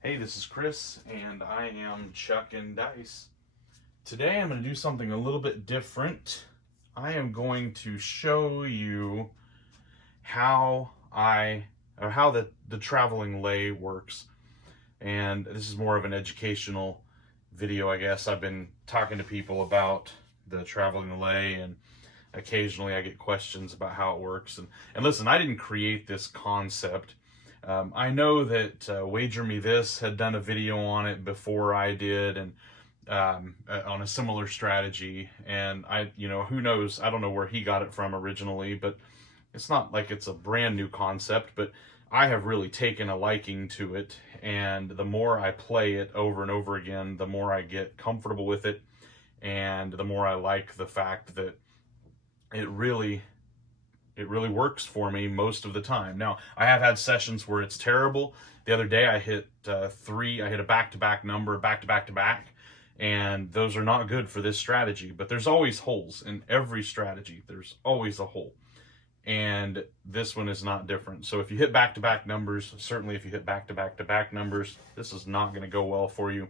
Hey, this is Chris, and I am chucking dice. Today I'm going to do something a little bit different. I am going to show you how the traveling lay works. And this is more of an educational video, I guess. I've been talking to people about the traveling lay, and occasionally I get questions about how it works. And listen, I didn't create this concept. I know that Wager Me This had done a video on it before I did, and on a similar strategy. And who knows? I don't know where he got it from originally, but it's not like it's a brand new concept. But I have really taken a liking to it, and the more I play it over and over again, the more I get comfortable with it, and the more I like the fact that it really works for me most of the time. Now, I have had sessions where it's terrible. The other day I hit I hit a back-to-back number, back-to-back-to-back, and those are not good for this strategy. But there's always holes in every strategy. There's always a hole. And this one is not different. So if you hit back-to-back numbers, certainly if you hit back-to-back-to-back numbers, this is not going to go well for you.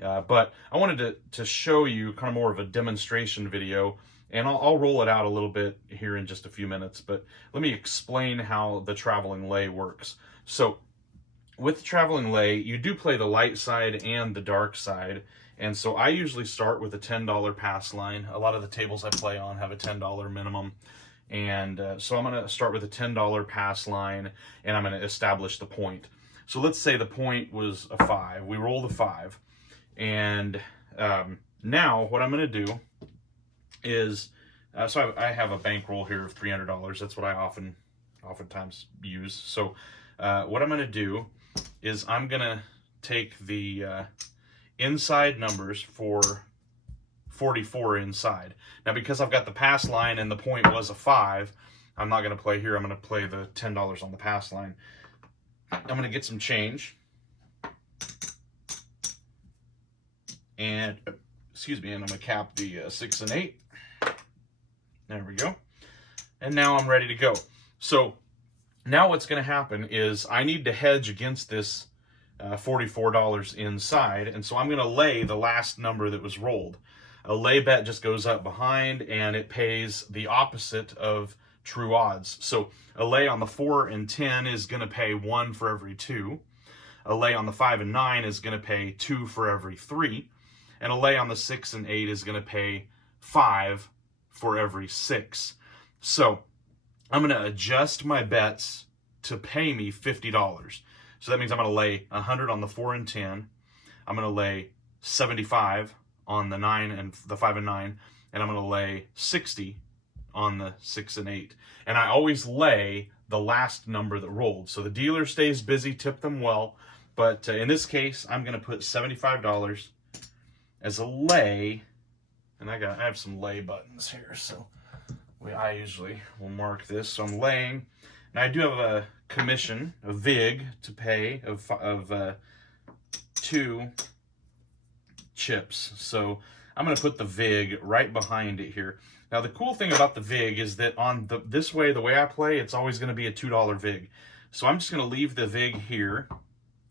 But I wanted to show you kind of more of a demonstration video, and I'll roll it out a little bit here in just a few minutes, but let me explain how the traveling lay works. So with the traveling lay, you do play the light side and the dark side, and so I usually start with a $10 pass line. A lot of the tables I play on have a $10 minimum, and so I'm going to start with a $10 pass line, and I'm going to establish the point. So let's say the point was a 5. We roll the 5, and now what I'm going to do is, so I have a bankroll here of $300. That's what I oftentimes use. So what I'm going to do is I'm going to take the inside numbers for 44 inside. Now, because I've got the pass line and the point was a 5, I'm not going to play here. I'm going to play the $10 on the pass line. I'm going to get some change. And, excuse me, and I'm going to cap the 6 and 8. There we go. And now I'm ready to go. So now what's going to happen is I need to hedge against this $44 inside. And so I'm going to lay the last number that was rolled. A lay bet just goes up behind, and it pays the opposite of true odds. So a lay on the 4 and 10 is going to pay 1 for every 2. A lay on the 5 and 9 is going to pay 2 for every 3. And a lay on the 6 and 8 is going to pay 5 for every 6. So I'm going to adjust my bets to pay me $50. So that means I'm going to lay 100 on the 4 and 10. I'm going to lay 75 on the 9 and the 5 and 9. And I'm going to lay 60 on the 6 and 8. And I always lay the last number that rolled. So the dealer stays busy, tip them well. But in this case, I'm going to put $75 as a lay. And I have some lay buttons here, so I usually will mark this. So I'm laying. Now I do have a commission, a VIG to pay of 2 chips. So I'm going to put the VIG right behind it here. Now the cool thing about the VIG is that on the way I play, it's always going to be a $2 VIG. So I'm just going to leave the VIG here,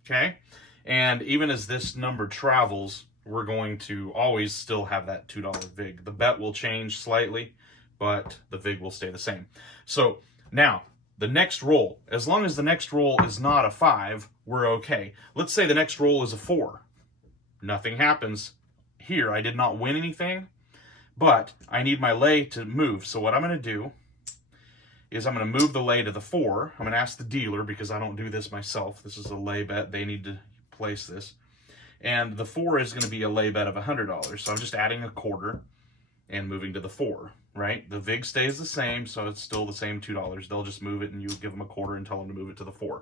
okay? And even as this number travels, we're going to always still have that $2 VIG. The bet will change slightly, but the VIG will stay the same. So now, the next roll, as long as the next roll is not a 5, we're okay. Let's say the next roll is a 4. Nothing happens here. I did not win anything, but I need my lay to move. So what I'm going to do is I'm going to move the lay to the 4. I'm going to ask the dealer, because I don't do this myself. This is a lay bet. They need to place this. And the 4 is going to be a lay bet of $100. So I'm just adding a quarter and moving to the 4, right? The VIG stays the same, so it's still the same $2. They'll just move it, and you give them a quarter and tell them to move it to the 4.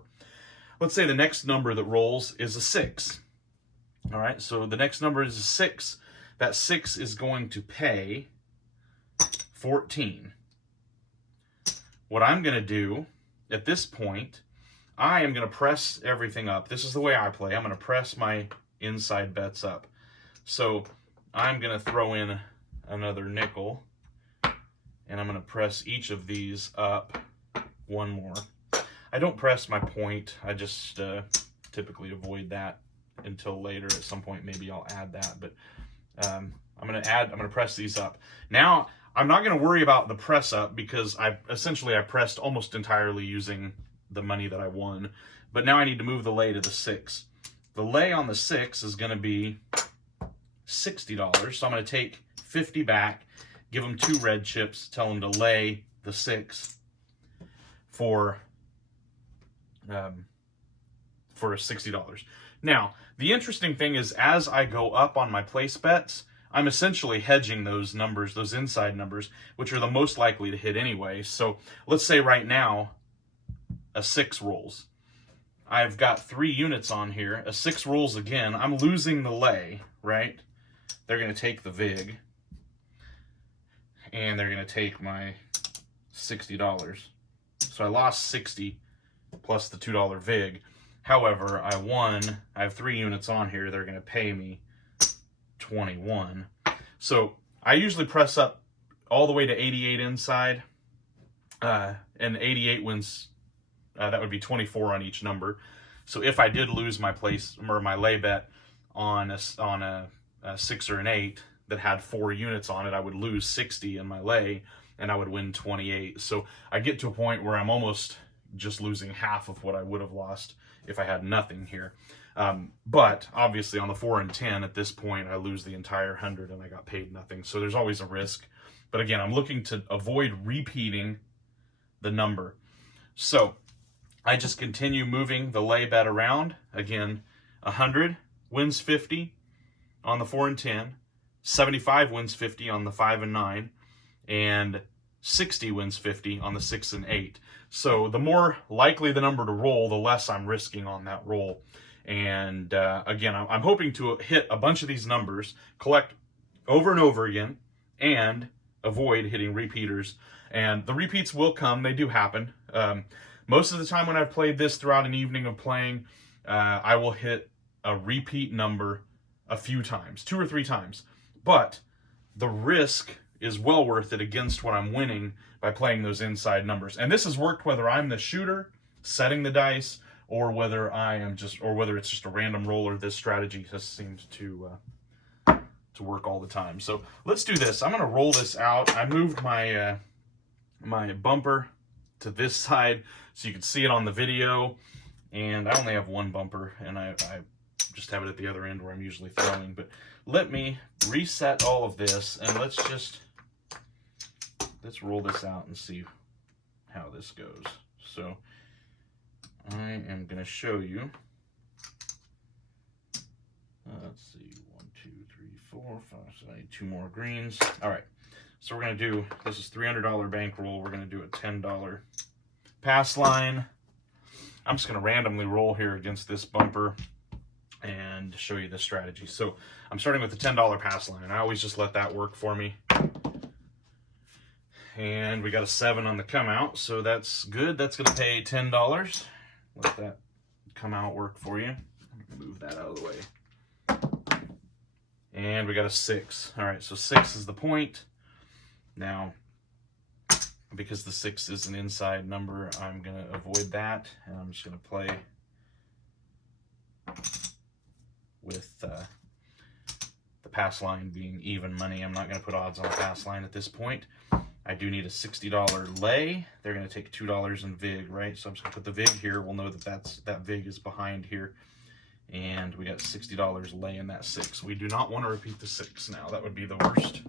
Let's say the next number that rolls is a 6. All right, so the next number is a 6. That 6 is going to pay 14. What I'm going to do at this point, I am going to press everything up. This is the way I play. I'm going to press my inside bets up. So I'm going to throw in another nickel, and I'm going to press each of these up one more. I don't press my point. I just typically avoid that. until later. At some point, maybe I'll add that, but I'm gonna press these up. Now, I'm not gonna worry about the press up because I pressed almost entirely using the money that I won, but now I need to move the lay to the 6. The lay on the 6 is gonna be $60, so I'm gonna take 50 back, give them 2 red chips, tell them to lay the 6 for $60. Now, the interesting thing is, as I go up on my place bets, I'm essentially hedging those numbers, those inside numbers, which are the most likely to hit anyway. So let's say right now, a 6 rolls. I've got 3 units on here. A 6 rolls again. I'm losing the lay, right? They're going to take the VIG, and they're going to take my $60. So I lost 60 plus the $2 VIG. However, I won. I have 3 units on here. They're going to pay me 21. So I usually press up all the way to 88 inside, and 88 wins. That would be 24 on each number. So if I did lose my place or my lay bet on a 6 or an 8 that had 4 units on it, I would lose 60 in my lay, and I would win 28. So I get to a point where I'm almost just losing half of what I would have lost if I had nothing here. But obviously on the 4 and 10 at this point, I lose the entire 100 and I got paid nothing. So there's always a risk. But again, I'm looking to avoid repeating the number. So I just continue moving the lay bet around. Again, 100 wins 50 on the 4 and 10, 75 wins 50 on the 5 and 9, and 60 wins 50 on the 6 and 8. So the more likely the number to roll, the less I'm risking on that roll. And again, I'm hoping to hit a bunch of these numbers, collect over and over again, and avoid hitting repeaters. And the repeats will come. They do happen. Most of the time when I've played this throughout an evening of playing, I will hit a repeat number a few times, 2 or 3 times. But the risk is well worth it against what I'm winning by playing those inside numbers. And this has worked whether I'm the shooter setting the dice or whether it's just a random roller. This strategy has seemed to work all the time. So let's do this. I'm going to roll this out. I moved my my bumper to this side so you can see it on the video. And I only have one bumper, and I just have it at the other end where I'm usually throwing. But let me reset all of this, and let's roll this out and see how this goes. So I am going to show you. Let's see, 1, 2, 3, 4, 5. So I need 2 more greens. All right. So we're going to do, this is $300 bankroll. We're going to do a $10 pass line. I'm just going to randomly roll here against this bumper and show you this strategy. So I'm starting with the $10 pass line. I always just let that work for me. And we got a 7 on the come out, so that's good. That's going to pay $10. Let that come out work for you. Move that out of the way. And we got a 6. All right, so 6 is the point. Now, because the 6 is an inside number, I'm going to avoid that, and I'm just going to play with the pass line being even money. I'm not going to put odds on the pass line at this point. I do need a $60 lay. They're going to take $2 in VIG, right? So I'm just going to put the VIG here. We'll know that that VIG is behind here. And we got $60 lay in that 6. We do not want to repeat the 6 now. That would be the worst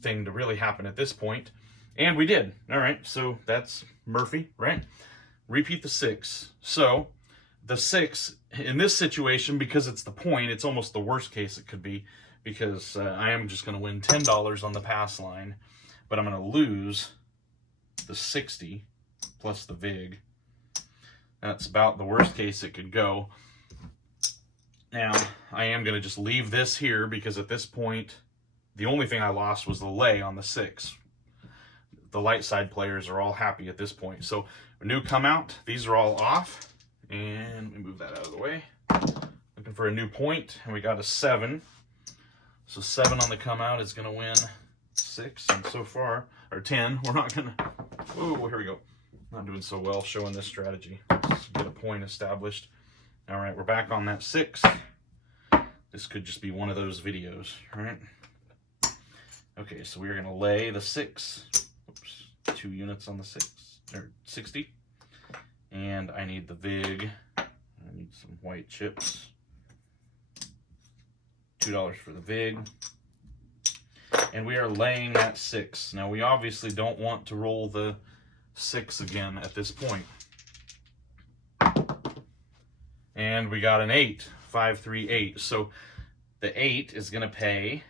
thing to really happen at this point. And we did. All right, so that's Murphy, right? Repeat the 6. So the 6, in this situation, because it's the point, it's almost the worst case it could be, because I am just going to win $10 on the pass line, but I'm going to lose the 60 plus the VIG. That's about the worst case it could go. Now, I am going to just leave this here because at this point, the only thing I lost was the lay on the 6. The light side players are all happy at this point. So, a new come out. These are all off. And we move that out of the way. Looking for a new point. And we got a 7. So, 7 on the come out is going to win 6. And so far, or 10, we're not going to... Oh, here we go. Not doing so well showing this strategy. Let's get a point established. All right, we're back on that 6. this could just be one of those videos, right? Okay, so we're going to lay the 6. Oops, 2 units on the 6, or 60. And I need the VIG. I need some white chips. $2 for the VIG. And we are laying that 6. Now, we obviously don't want to roll the 6 again at this point. And we got an 8, 5, 3, 8. So the 8 is going to pay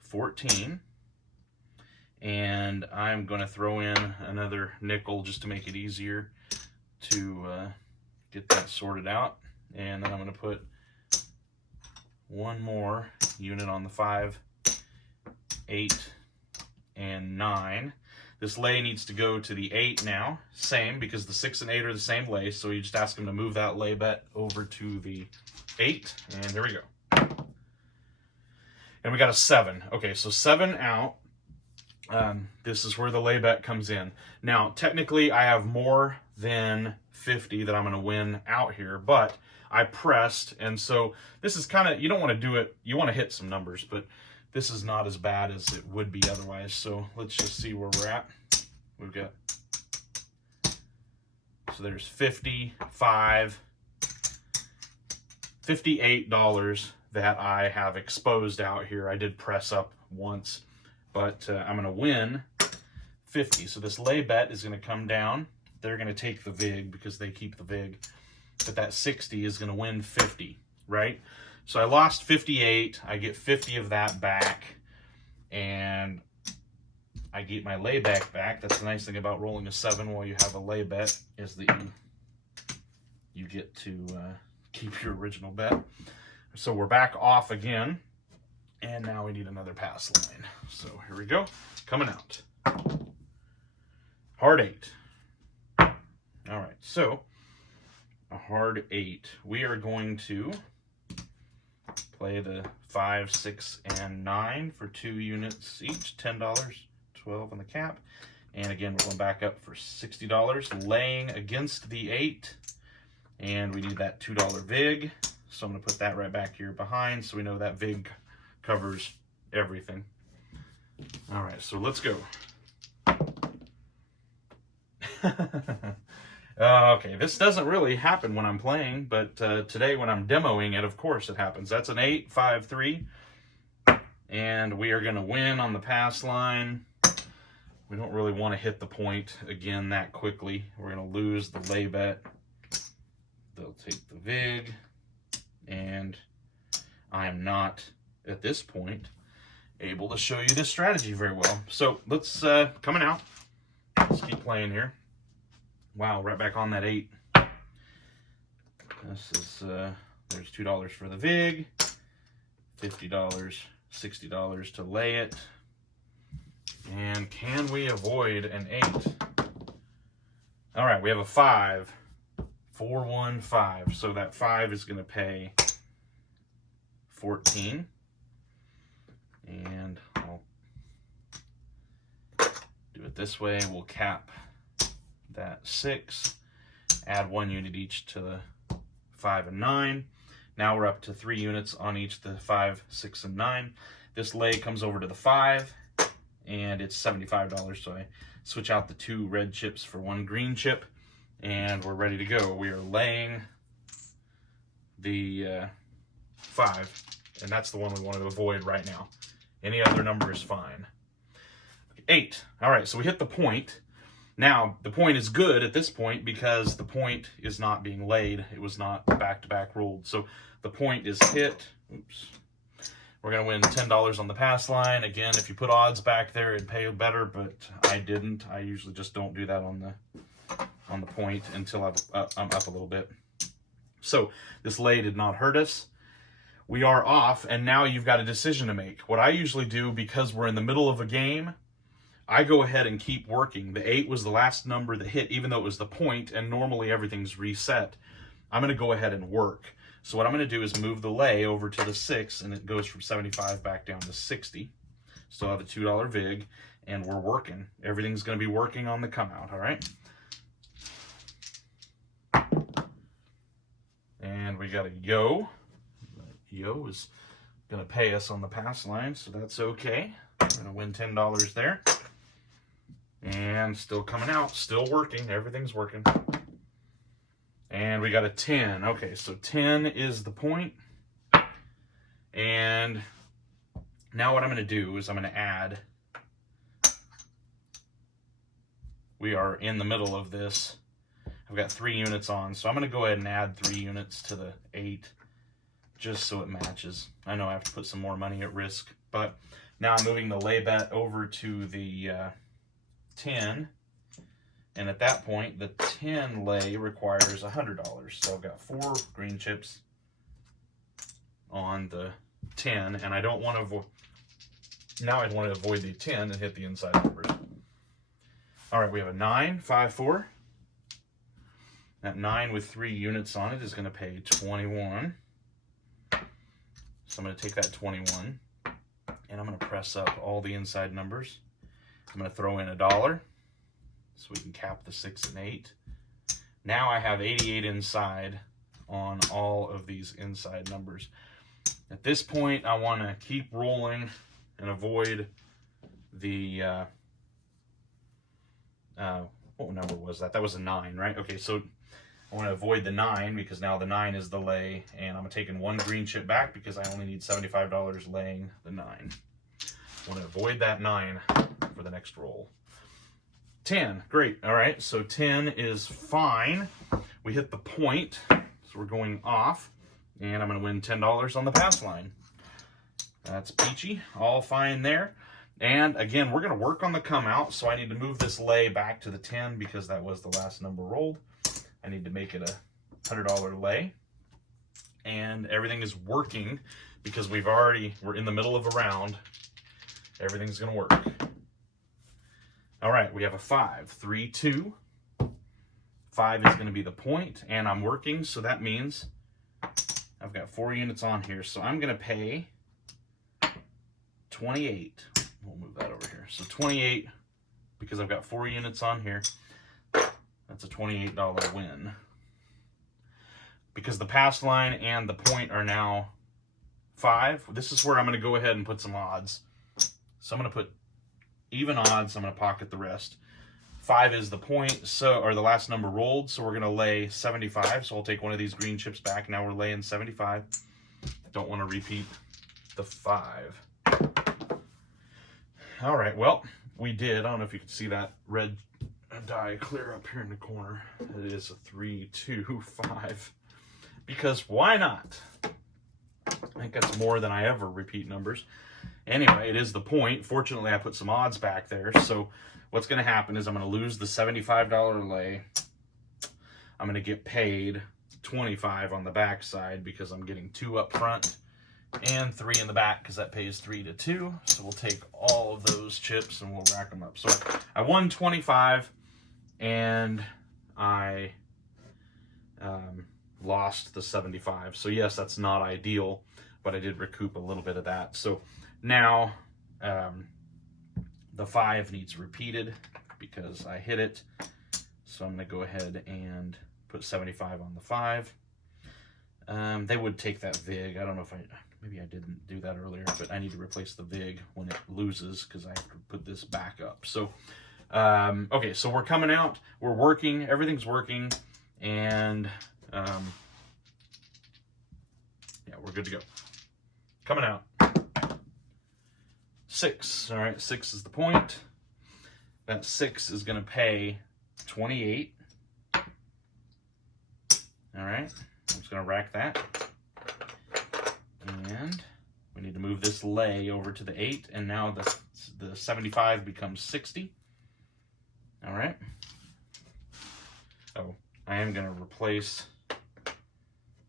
14. And I'm going to throw in another nickel just to make it easier to get that sorted out. And then I'm going to put one more unit on the 5, 8, and 9. This lay needs to go to the 8 now. Same, because the 6 and 8 are the same lay, so you just ask them to move that lay bet over to the 8, and there we go. And we got a 7. Okay, so 7 out. This is where the lay bet comes in. Now, technically, I have more than 50 that I'm going to win out here, but I pressed, and so this is kind of, you don't want to do it, you want to hit some numbers, but this is not as bad as it would be otherwise. So let's just see where we're at. We've got, so there's 55, $58 that I have exposed out here. I did press up once, but I'm going to win 50. So this lay bet is going to come down. They're going to take the VIG because they keep the VIG. But that 60 is going to win 50, right? So I lost 58. I get 50 of that back, and I get my layback back. That's the nice thing about rolling a 7 while you have a lay bet, is that you get to keep your original bet. So we're back off again, and now we need another pass line. So here we go, coming out. Hard 8. All right, so a hard 8. We are going to play the 5, 6, and 9 for 2 units each, $10, 12 on the cap. And again, we're going back up for $60, laying against the 8. And we need that $2 VIG. So I'm going to put that right back here behind so we know that VIG covers everything. All right, so let's go. Okay, this doesn't really happen when I'm playing, but today when I'm demoing it, of course it happens. That's an 8, 5, 3. And we are going to win on the pass line. We don't really want to hit the point again that quickly. We're going to lose the lay bet. They'll take the VIG. And I am not, at this point, able to show you this strategy very well. So let's, coming out. Let's keep playing here. Wow, right back on that 8. This is, there's $2 for the VIG, $50, $60 to lay it. And can we avoid an 8? All right, we have a 5, 4, 1, 5. So that 5 is going to pay 14. And I'll do it this way. We'll cap that 6, add 1 unit each to the 5 and 9. Now we're up to 3 units on each the 5, 6, and 9. This lay comes over to the 5, and it's $75. So I switch out the 2 red chips for 1 green chip, and we're ready to go. We are laying the 5, and that's the one we want to avoid right now. Any other number is fine. 8. All right, so we hit the point. Now, the point is good at this point because the point is not being laid. It was not back-to-back rolled. So the point is hit. Oops. We're going to win $10 on the pass line. Again, if you put odds back there, it'd pay better, but I didn't. I usually just don't do that on the point until I'm up a little bit. So this lay did not hurt us. We are off, and now you've got a decision to make. What I usually do, because we're in the middle of a game, I go ahead and keep working. The 8 was the last number that hit, even though it was the point, and normally everything's reset. I'm going to go ahead and work. So what I'm going to do is move the lay over to the 6, and it goes from 75 back down to 60. Still have a $2 VIG, and we're working. Everything's going to be working on the come out, all right? And we got to go. Yo is going to pay us on the pass line, so that's okay. I'm going to win $10 there. And still coming out, still working. Everything's working. And we got a 10. Okay, so 10 is the point. And now what I'm going to do is I'm going to add. We are in the middle of this. I've got 3 units on, so I'm going to go ahead and add 3 units to the 8 just so it matches. I know I have to put some more money at risk, but now I'm moving the lay bet over to the 10, and at that point the 10 lay requires $100. So I've got 4 green chips on the 10, and I don't want to avoid. Now I want to avoid the 10 and hit the inside numbers. All right, we have a 9, 5, 4. That 9 with 3 units on it is going to pay 21. So I'm going to take that 21 and I'm going to press up all the inside numbers. I'm going to throw in $1 so we can cap the 6 and 8. Now I have 88 inside on all of these inside numbers. At this point, I want to keep rolling and avoid the, what number was that? That was a 9, right? Okay, so I want to avoid the 9 because now the 9 is the lay, and I'm taking 1 green chip back because I only need $75 laying the 9. I want to avoid that 9 for the next roll. 10, great. All right, so 10 is fine. We hit the point, so we're going off, and I'm going to win $10 on the pass line. That's peachy, all fine there. And again, we're going to work on the come out, so I need to move this lay back to the 10 because that was the last number rolled. I need to make it a $100 lay, and everything is working because we're in the middle of a round. Everything's going to work. All right, we have a 5, 3, 2. 5 is going to be the point, and I'm working, so that means I've got 4 units on here. So I'm going to pay 28. We'll move that over here. So 28, because I've got 4 units on here. That's a $28 win. Because the pass line and the point are now 5. This is where I'm going to go ahead and put some odds. So I'm going to put even odds. I'm going to pocket the rest. 5 is the point, or the last number rolled. So we're going to lay 75. So I'll take one of these green chips back. Now we're laying 75. I don't want to repeat the 5. All right. Well, we did. I don't know if you can see that red die clear up here in the corner. It is a 3, 2, 5. Because why not? I think that's more than I ever repeat numbers. Anyway, it is the point. Fortunately, I put some odds back there. So what's going to happen is I'm going to lose the $75 lay. I'm going to get paid $25 on the back side because I'm getting 2 up front and 3 in the back because that pays 3 to 2. So we'll take all of those chips and we'll rack them up. So I won 25 and I lost the 75. So yes, that's not ideal, but I did recoup a little bit of that. So now the 5 needs repeated because I hit it. So I'm going to go ahead and put 75 on the 5. They would take that VIG. I don't know if maybe I didn't do that earlier, but I need to replace the VIG when it loses because I have to put this back up. So, okay, so we're coming out, we're working, everything's working, and yeah, we're good to go. Coming out. 6, all right, 6 is the point. That 6 is going to pay 28. All right, I'm just going to rack that. And we need to move this lay over to the 8, and now the 75 becomes 60. All right. Oh, I am going to replace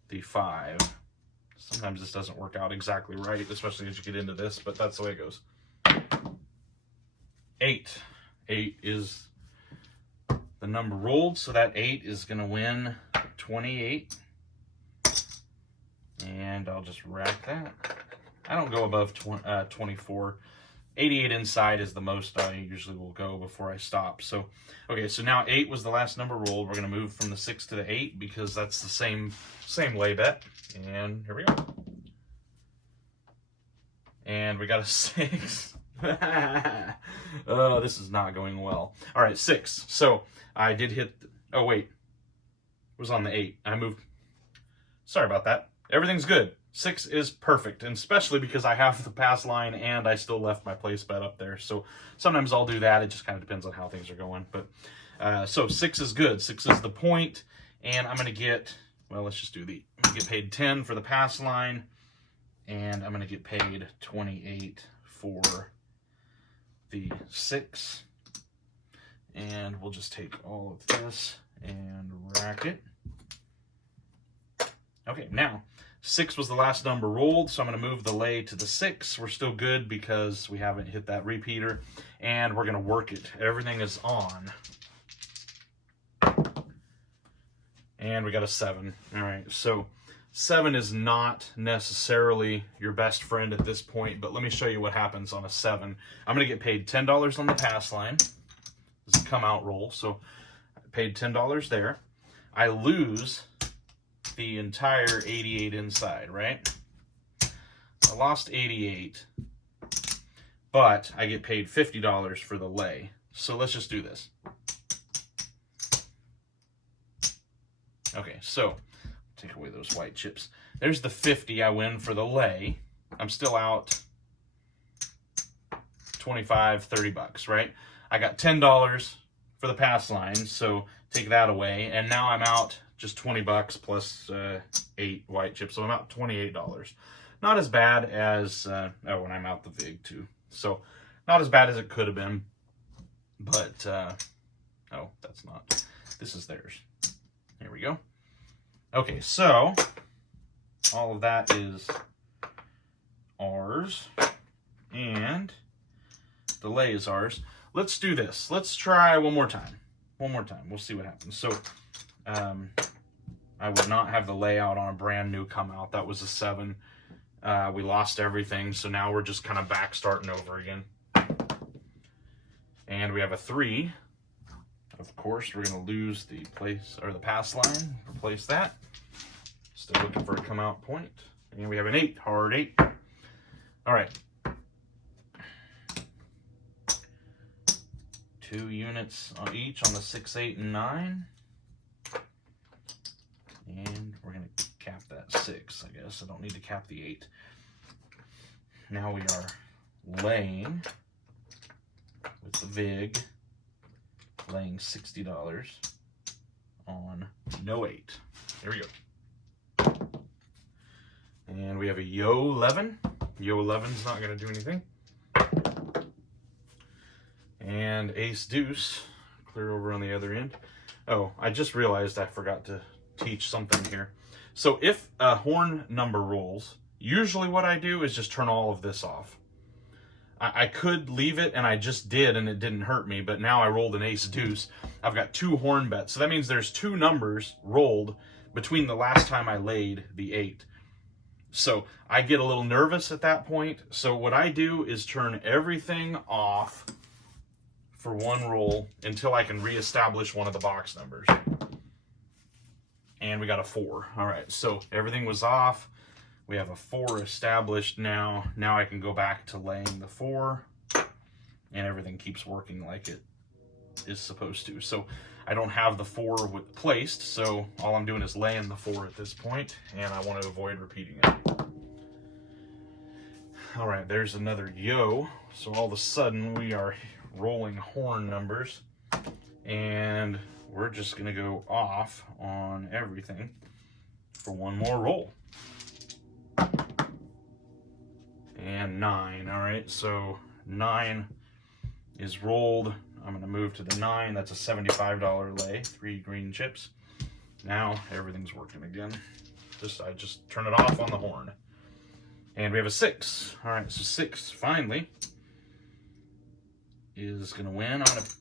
the 5. Sometimes this doesn't work out exactly right, especially as you get into this, but that's the way it goes. 8. 8 is the number rolled, so that 8 is going to win 28. And I'll just rack that. I don't go above 24. 88 inside is the most I usually will go before I stop. So, okay, so now 8 was the last number rolled. We're going to move from the 6 to the 8 because that's the same lay bet. And here we go. And we got a 6. Oh, this is not going well. All right, 6. So I did hit, oh wait, it was on the 8. I moved, sorry about that. Everything's good. 6 is perfect, and especially because I have the pass line and I still left my place bet up there. So sometimes I'll do that. It just kind of depends on how things are going. But so 6 is good. 6 is the point, and I'm going to get, well, let's just do I'm going to get paid 10 for the pass line, and I'm going to get paid 28 for the 6. And we'll just take all of this and rack it. Okay, now 6 was the last number rolled, so I'm going to move the lay to the 6. We're still good because we haven't hit that repeater, and we're going to work it. Everything is on. And we got a 7. All right, so 7 is not necessarily your best friend at this point, but let me show you what happens on a 7. I'm going to get paid $10 on the pass line. This is a come out roll, so I paid $10 there. I lose the entire 88 inside, right? I lost 88, but I get paid $50 for the lay. So let's just do this. Okay, so take away those white chips. There's the 50 I win for the lay. I'm still out 25, 30 bucks, right? I got $10 for the pass line, so take that away, and now I'm out just 20 bucks plus 8 white chips, so I'm out $28. Not as bad as, oh, when I'm out the vig too. So not as bad as it could have been, but, oh, that's not, this is theirs. Here we go. Okay, so all of that is ours, and the lay is ours. Let's do this. Let's try one more time. One more time. We'll see what happens. So, I would not have the layout on a brand new come out. That was a 7. We lost everything, so now we're just kind of back starting over again. And we have a 3. Of course, we're going to lose the place or the pass line. Replace that. Still looking for a come out point. And we have an 8, hard 8. All right. 2 units on each on the 6, 8, and 9. And we're going to cap that 6, I guess. I don't need to cap the 8. Now we are laying with the vig, laying $60 on no 8. Here we go. And we have a Yo 11. Yo 11's not going to do anything. And Ace Deuce, clear over on the other end. Oh, I just realized I forgot to teach something here. So if a horn number rolls, usually what I do is just turn all of this off. I could leave it, and I just did, and it didn't hurt me, but now I rolled an Ace Deuce. I've got 2 horn bets, so that means there's 2 numbers rolled between the last time I laid the 8. So I get a little nervous at that point, so what I do is turn everything off for one roll until I can reestablish one of the box numbers. And we got a 4. All right, so everything was off. We have a 4 established now. Now I can go back to laying the 4, and everything keeps working like it is supposed to. So I don't have the 4 placed, so all I'm doing is laying the 4 at this point, and I want to avoid repeating it. All right, there's another Yo. So all of a sudden we are rolling horn numbers, and we're just going to go off on everything for one more roll. And 9. All right, so 9 is rolled. I'm going to move to the 9. That's a $75 lay, 3 green chips. Now everything's working again. I just turn it off on the horn. And we have a 6. All right, so 6 finally is going to win. I'm going to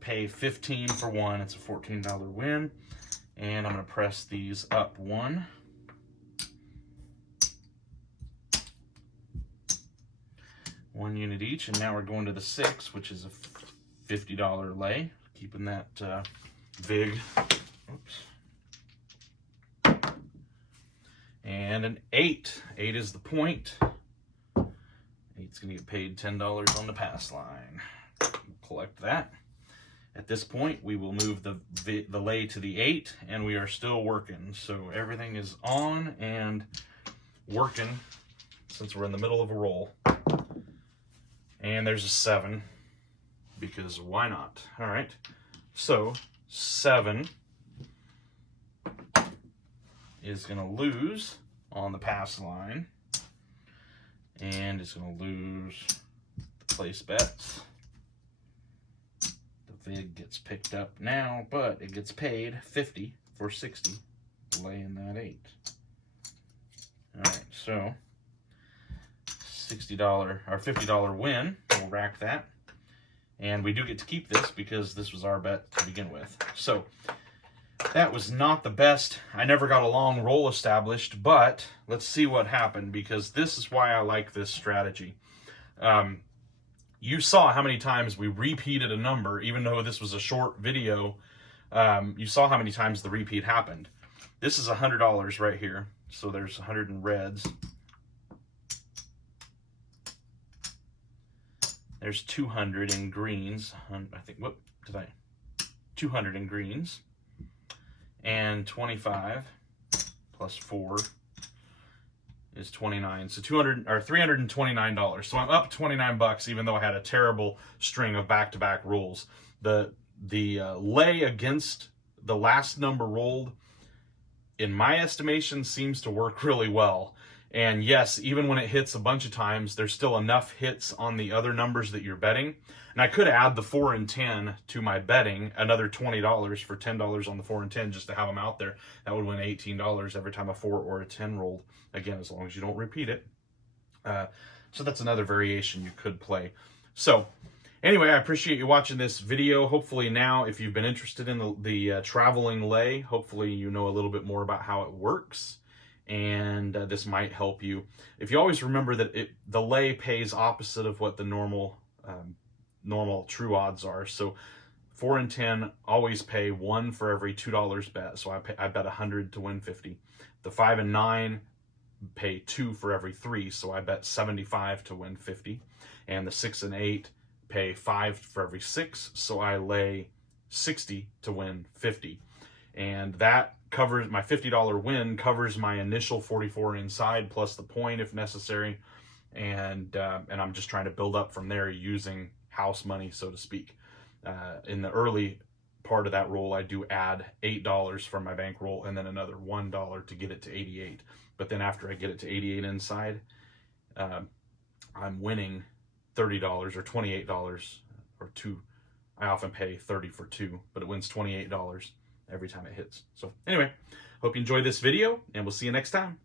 pay 15 for 1. It's a $14 win. And I'm going to press these up 1. One unit each, and now we're going to the 6, which is a $50 lay. Keeping that vig. Oops. And an 8. 8 is the point. Eight's gonna get paid $10 on the pass line. Collect that. At this point, we will move the lay to the 8, and we are still working. So everything is on and working since we're in the middle of a roll. And there's a 7, because why not? All right, so 7 is gonna lose on the pass line, and it's gonna lose the place bets. The vig gets picked up now, but it gets paid 50 for 60, laying that 8. All right, so $60 or $50 win. We'll rack that, and we do get to keep this because this was our bet to begin with. So that was not the best. I never got a long roll established, but let's see what happened, because this is why I like this strategy. You saw how many times we repeated a number, even though this was a short video. You saw how many times the repeat happened. This is $100 right here. So there's 100 in reds. There's 200 in greens. I think, 200 in greens. And 25 plus 4 is 29. So $329. So I'm up 29 bucks, even though I had a terrible string of back-to-back rolls. The lay against the last number rolled, in my estimation, seems to work really well. And yes, even when it hits a bunch of times, there's still enough hits on the other numbers that you're betting. And I could add the 4 and 10 to my betting, another $20 for $10 on the 4 and 10 just to have them out there. That would win $18 every time a 4 or a 10 rolled. Again, as long as you don't repeat it. So that's another variation you could play. So anyway, I appreciate you watching this video. Hopefully now, if you've been interested in the traveling lay, hopefully you know a little bit more about how it works. And this might help you. If you always remember that the lay pays opposite of what the normal true odds are. So 4 and 10 always pay 1 for every $2 bet. So I bet 100 to win 50. The 5 and 9 pay 2 for every 3. So I bet 75 to win 50. And the 6 and 8 pay 5 for every 6. So I lay 60 to win 50. And that covers my $50 win, covers my initial 44 inside plus the point if necessary. And I'm just trying to build up from there using house money, so to speak. In the early part of that roll, I do add $8 from my bankroll and then another $1 to get it to 88. But then after I get it to 88 inside, I'm winning $30 or $28 or 2. I often pay 30 for 2, but it wins $28 every time it hits. So anyway, hope you enjoyed this video, and we'll see you next time.